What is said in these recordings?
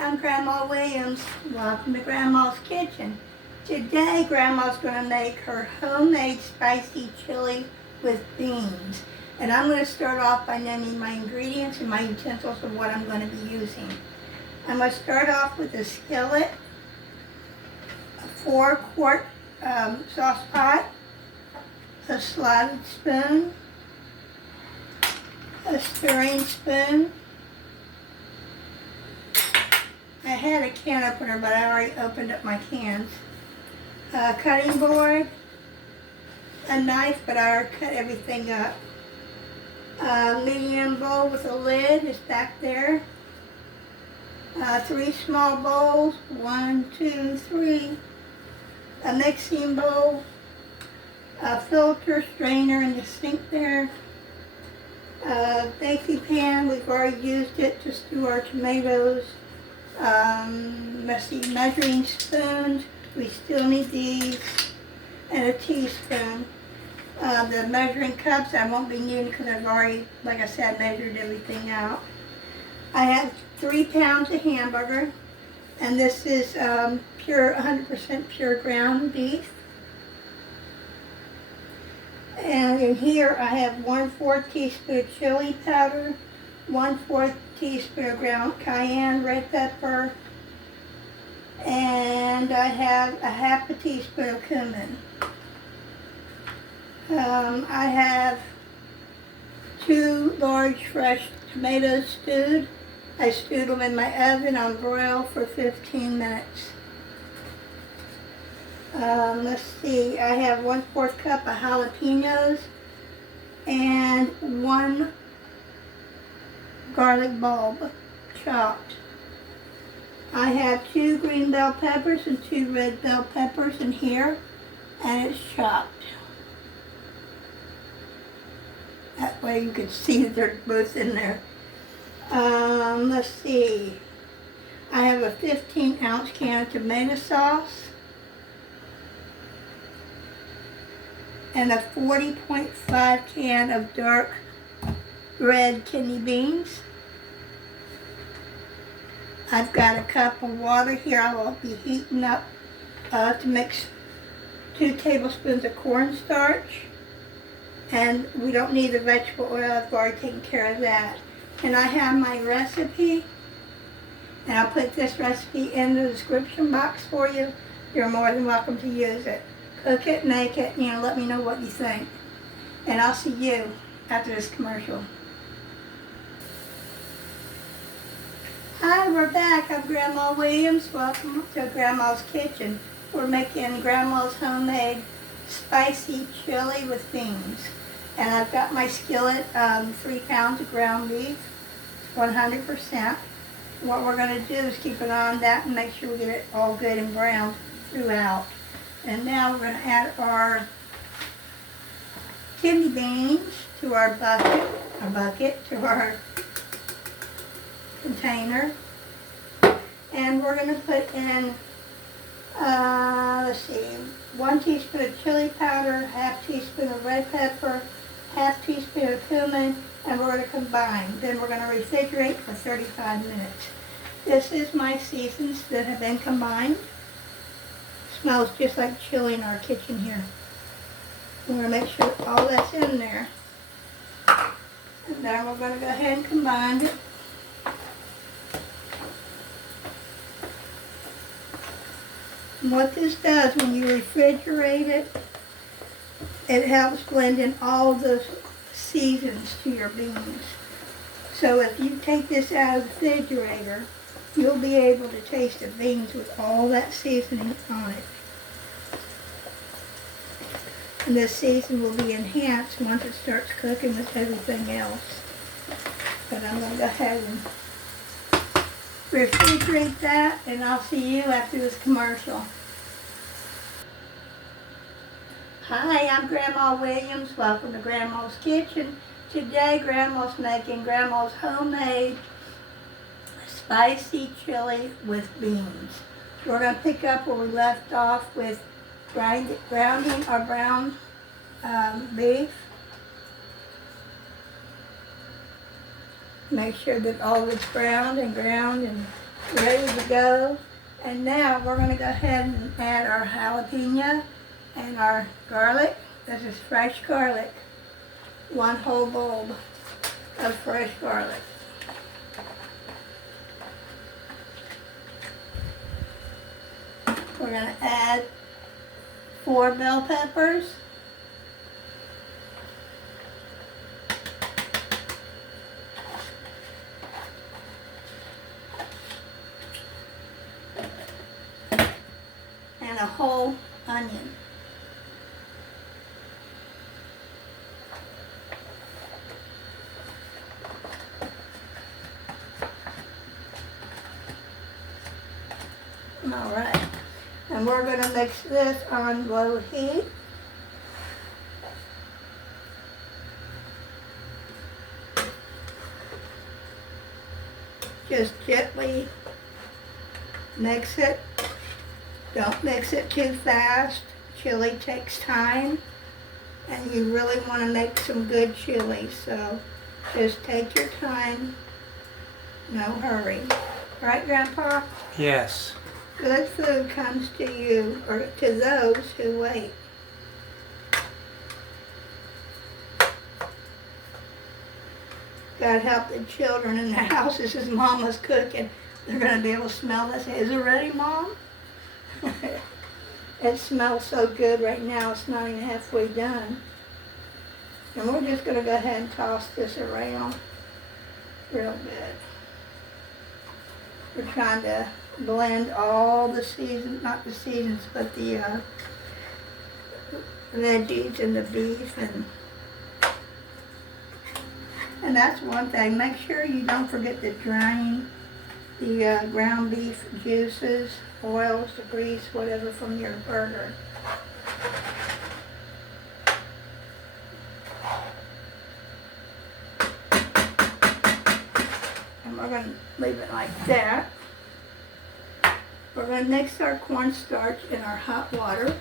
I'm Grandma Williams. Welcome to Grandma's Kitchen. Today, Grandma's going to make her homemade spicy chili with beans. And I'm going to start off by naming my ingredients and my utensils of what I'm going to be using. I'm going to start off with a skillet, a 4-quart sauce pot, a slotted spoon, a stirring spoon. I had a can opener, but I already opened up my cans. A cutting board, a knife, but I already cut everything up. A medium bowl with a lid is back there. 3 small bowls, 1, 2, 3. A mixing bowl, a filter, strainer, and the sink there. A baking pan, we've already used it to stew our tomatoes. Let's see, measuring spoons, we still need these, and a teaspoon. The measuring cups I won't be needing because I've already, like I said, measured everything out. I have 3 pounds of hamburger, and this is pure, 100% pure ground beef. And in here I have 1/4 teaspoon of chili powder, 1/4 teaspoon of ground cayenne red pepper, and I have a 1/2 teaspoon of cumin. I have 2 large fresh tomatoes stewed. I stewed them in my oven on broil for 15 minutes. Let's see, I have 1/4 cup of jalapenos and 1 garlic bulb chopped. I have 2 green bell peppers and 2 red bell peppers in here, and it's chopped. That way you can see that they're both in there. Let's see. I have a 15-ounce can of tomato sauce and a 40.5 can of dark red kidney beans. I've got a cup of water here. I will be heating up to mix 2 tablespoons of cornstarch. And we don't need the vegetable oil. I've already taken care of that. And I have my recipe. And I'll put this recipe in the description box for you. You're more than welcome to use it. Cook it, make it, let me know what you think. And I'll see you after this commercial. Hi, we're back. I'm Grandma Williams. Welcome to Grandma's Kitchen. We're making Grandma's homemade spicy chili with beans. And I've got my skillet, 3 pounds of ground beef, 100%. What we're going to do is keep it on that and make sure we get it all good and browned throughout. And now we're going to add our kidney beans to our bucket, to our container. And we're going to put in, let's see, 1 teaspoon of chili powder, 1/2 teaspoon of red pepper, 1/2 teaspoon of cumin, and we're going to combine. Then we're going to refrigerate for 35 minutes. This is my seasons that have been combined. Smells just like chili in our kitchen here. We're going to make sure all that's in there. And then we're going to go ahead and combine it. And what this does, when you refrigerate it, it helps blend in all the seasons to your beans. So if you take this out of the refrigerator, you'll be able to taste the beans with all that seasoning on it. And this season will be enhanced once it starts cooking with everything else. But I'm going to go ahead and refrigerate that, and I'll see you after this commercial. Hi, I'm Grandma Williams. Welcome to Grandma's Kitchen. Today, Grandma's making Grandma's homemade spicy chili with beans. We're going to pick up where we left off with grounding our brown beef. Make sure that all of it's browned and ground and ready to go. And now we're going to go ahead and add our jalapeno and our garlic. This is fresh garlic. 1 whole bulb of fresh garlic. We're going to add 4 bell peppers. And a whole onion. All right, and we're going to mix this on low heat. Just gently mix it. Don't mix it too fast. Chili takes time, and you really want to make some good chili, so just take your time. No hurry. Right, Grandpa? Yes. Good food comes to you, or to those who wait. God help the children in the house. This is Mama's cooking. They're going to be able to smell this. Is it ready, Mom? It smells so good right now. It's not even halfway done. And we're just going to go ahead and toss this around real good. We're trying to blend all the seasons, not the seasons, but the veggies and the beef, and that's one thing. Make sure you don't forget to drain the ground beef juices, oils, the grease, whatever from your burger. And we're going to leave it like that. We're going to mix our cornstarch in our hot water.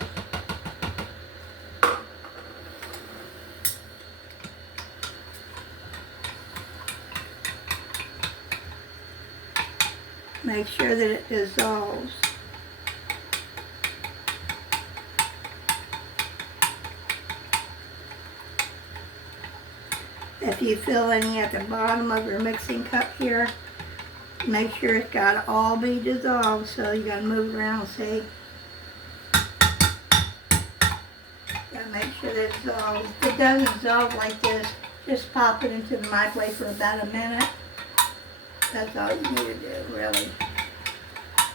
Make sure that it dissolves. If you feel any at the bottom of your mixing cup here, make sure it's got to all be dissolved, so you got to move around, see? Got to make sure that it dissolves. If it doesn't dissolve like this, just pop it into the microwave for about a minute. That's all you need to do, really.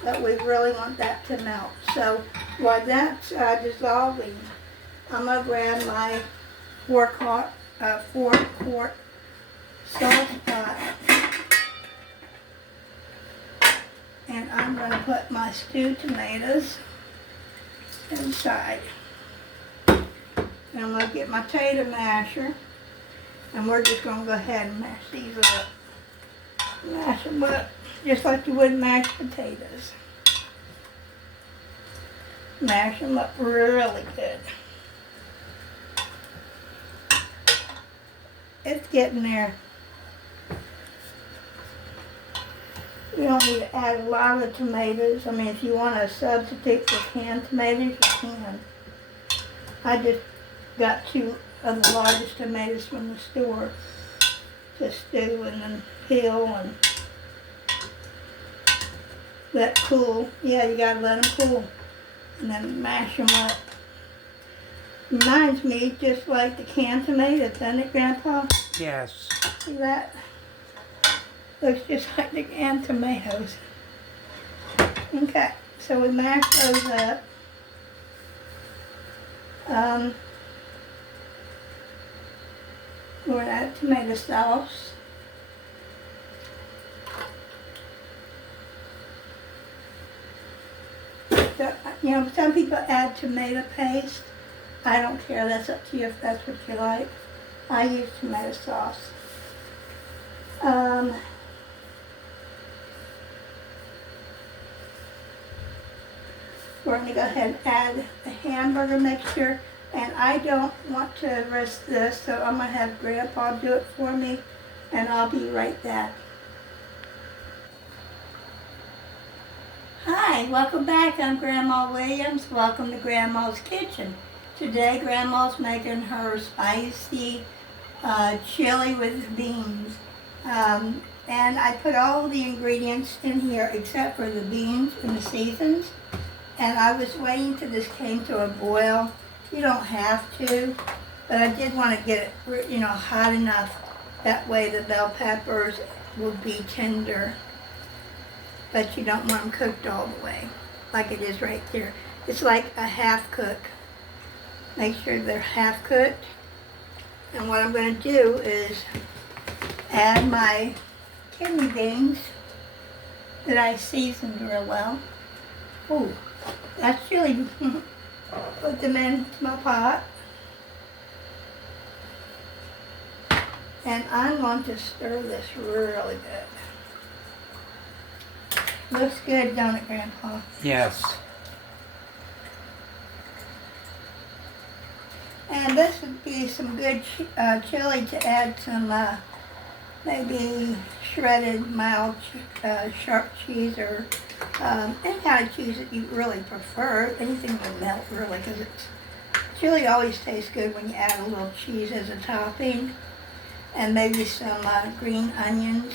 But we really want that to melt. So while that's dissolving, I'm going to grab my 4-quart sauce pot. And I'm going to put my stewed tomatoes inside. And I'm going to get my potato masher. And we're just going to go ahead and mash these up. Mash them up just like you would mashed potatoes. Mash them up really good. It's getting there. You don't need to add a lot of tomatoes. I mean, if you want to substitute for canned tomatoes, you can. I just got 2 of the largest tomatoes from the store to stew and then peel and let cool. Yeah, you gotta let them cool and then mash them up. Reminds me just like the canned tomatoes, doesn't it, Grandpa? Yes. See that? Looks just like the canned tomatoes. Okay, so we mash those up. We're gonna add tomato sauce. So, you know, some people add tomato paste. I don't care, that's up to you if that's what you like. I use tomato sauce. We're going to go ahead and add the hamburger mixture, and I don't want to risk this, so I'm going to have Grandpa do it for me, and I'll be right back. Hi, welcome back. I'm Grandma Williams. Welcome to Grandma's Kitchen. Today Grandma's making her spicy chili with beans. And I put all the ingredients in here except for the beans and the seasons. And I was waiting till this came to a boil. You don't have to, but I did want to get it, hot enough. That way the bell peppers will be tender. But you don't want them cooked all the way, like it is right there. It's like a half cook. Make sure they're half cooked. And what I'm going to do is add my kidney beans that I seasoned real well. Ooh, that's chili. Put them in my pot. And I'm going to stir this really good. Looks good, don't it, Grandpa? Yes. And this would be some good chili to add some maybe shredded mild sharp cheese or any kind of cheese that you really prefer. Anything will melt really, because chili always tastes good when you add a little cheese as a topping. And maybe some green onions,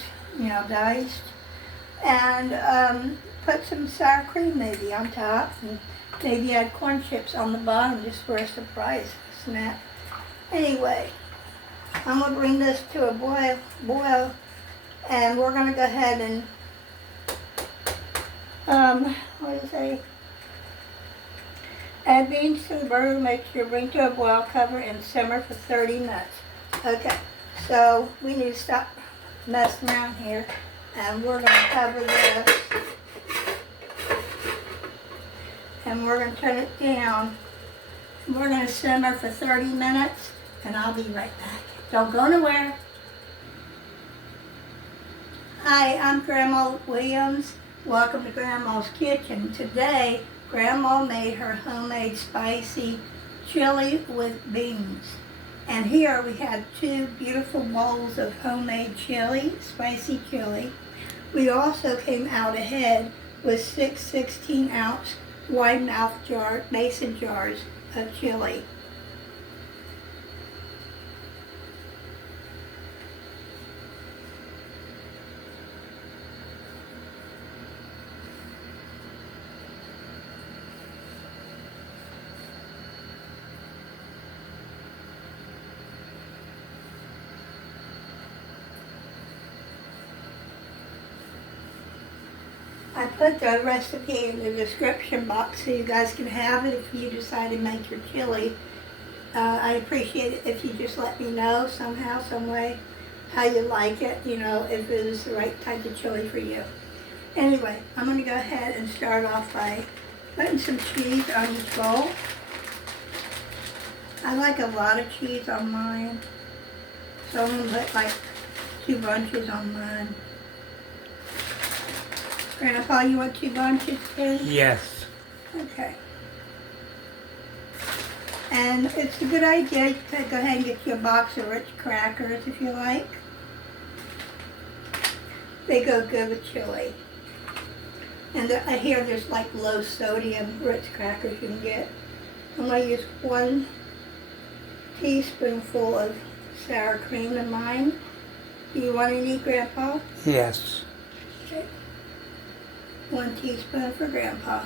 diced. And put some sour cream maybe on top, and maybe add corn chips on the bottom just for a surprise snack. Anyway, I'm going to bring this to a boil, and we're going to go ahead and, add beans to the burner, make sure to bring to a boil, cover, and simmer for 30 minutes. Okay, so we need to stop messing around here. And we're going to cover this, and we're going to turn it down. We're going to simmer for 30 minutes, and I'll be right back. Don't go nowhere. Hi, I'm Grandma Williams. Welcome to Grandma's Kitchen. Today, Grandma made her homemade spicy chili with beans. And here we have 2 beautiful bowls of homemade chili, spicy chili. We also came out ahead with 6 16-ounce wide mouth mason jars of chili. I put the recipe in the description box so you guys can have it if you decide to make your chili. I appreciate it if you just let me know somehow, some way, how you like it, if it is the right type of chili for you. Anyway, I'm going to go ahead and start off by putting some cheese on each bowl. I like a lot of cheese on mine, so I'm going to put like 2 bunches on mine. Grandpa, you want 2 bunches too? Yes. Okay. And it's a good idea to go ahead and get you a box of Ritz crackers if you like. They go good with chili. And I hear there's like low sodium Ritz crackers you can get. I'm going to use 1 teaspoonful of sour cream in mine. Do you want any, Grandpa? Yes. Okay. 1 teaspoon for Grandpa.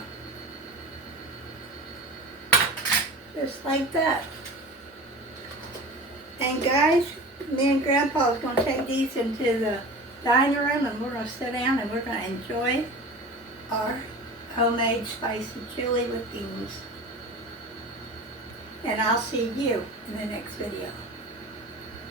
Just like that. And guys, me and Grandpa is going to take these into the dining room, and we're going to sit down and we're going to enjoy our homemade spicy chili with beans. And I'll see you in the next video.